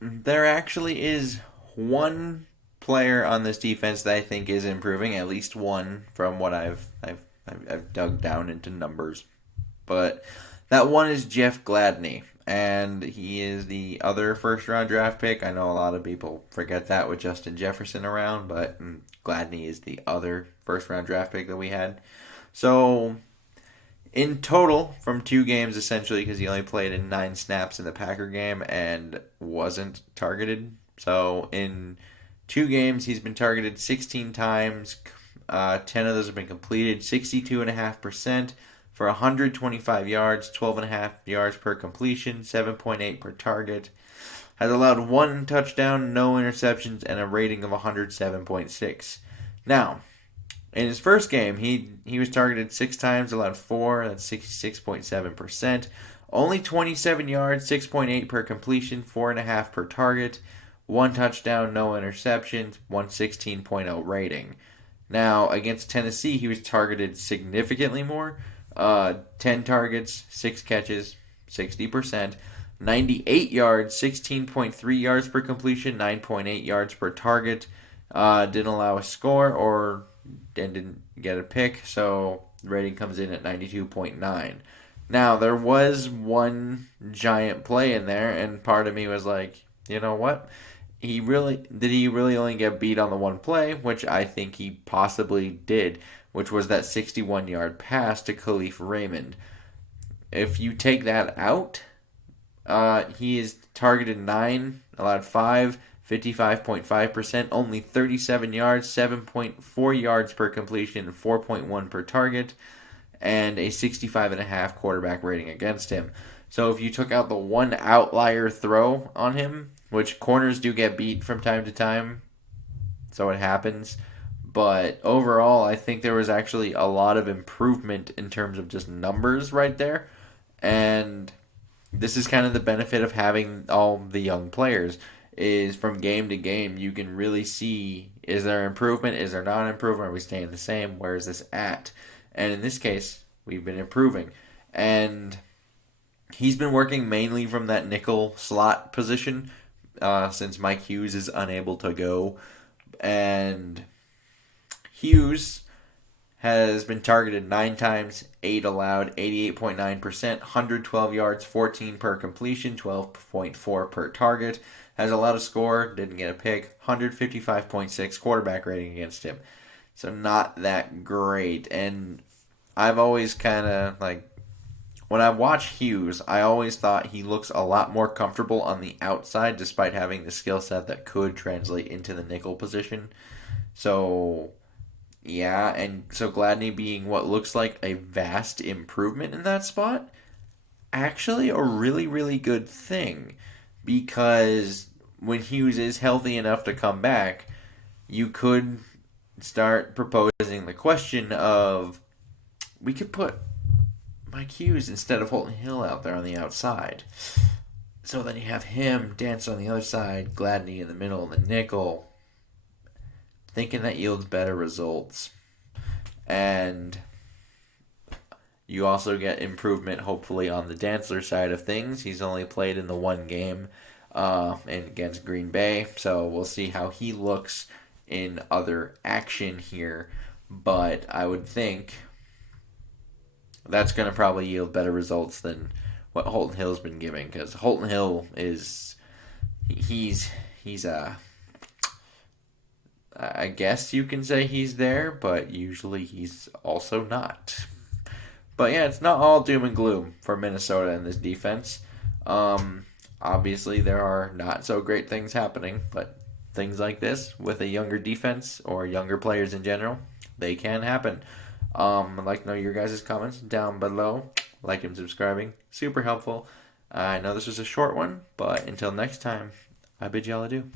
There actually is one player on this defense that I think is improving, at least one from what I've dug down into numbers. But that one is Jeff Gladney, and he is the other first round draft pick. I know a lot of people forget that with Justin Jefferson around, but Gladney is the other first round draft pick that we had. So in total, from 2 games essentially, because he only played in 9 snaps in the Packer game and wasn't targeted. So in 2 games, he's been targeted 16 times. 10 of those have been completed, 62.5% for 125 yards, 12.5 yards per completion, 7.8 per target. Has allowed 1 touchdown, no interceptions, and a rating of 107.6. Now, in his first game, he was targeted 6 times, allowed 4. That's 66.7%. Only 27 yards, 6.8 per completion, 4.5 per target, 1 touchdown, no interceptions, 116.0 rating. Now against Tennessee, he was targeted significantly more. 10 targets, 6 catches, 60%. 98 yards, 16.3 yards per completion, 9.8 yards per target. Didn't allow a score or didn't get a pick, so the rating comes in at 92.9. Now, there was one giant play in there, and part of me was like, you know what? He really only get beat on the one play, which I think he possibly did, which was that 61-yard pass to Khalif Raymond. If you take that out, he is targeted 9, allowed 5, 55.5%, only 37 yards, 7.4 yards per completion, 4.1 per target, and a 65.5 quarterback rating against him. So if you took out the one outlier throw on him, which corners do get beat from time to time, so it happens. But overall, I think there was actually a lot of improvement in terms of just numbers right there. And this is kind of the benefit of having all the young players is from game to game you can really see, is there improvement, is there not improvement, are we staying the same, where is this at? And in this case, we've been improving. And he's been working mainly from that nickel slot position since Mike Hughes is unable to go. And Hughes has been targeted 9 times, 8 allowed, 88.9%, 112 yards, 14 per completion, 12.4 per target. Has allowed a score, didn't get a pick, 155.6 quarterback rating against him. So not that great. And I've always kind of like, when I watch Hughes, I always thought he looks a lot more comfortable on the outside despite having the skill set that could translate into the nickel position. So yeah, and so Gladney being what looks like a vast improvement in that spot, actually a really, really good thing. Because when Hughes is healthy enough to come back, you could start proposing the question of we could put Mike Hughes instead of Holton Hill out there on the outside. So then you have him dance on the other side, Gladney in the middle, and the nickel, thinking that yields better results. And you also get improvement, hopefully, on the Dantzler side of things. He's only played in the one game and against Green Bay, so we'll see how he looks in other action here. But I would think that's going to probably yield better results than what Holton Hill's been giving, because Holton Hill is he's a I guess you can say he's there, but usually he's also not. But yeah, it's not all doom and gloom for Minnesota in this defense. Obviously, there are not so great things happening, but things like this with a younger defense or younger players in general, they can happen. I'd like to know your guys' comments down below. Like and subscribing, super helpful. I know this was a short one, but until next time, I bid y'all adieu.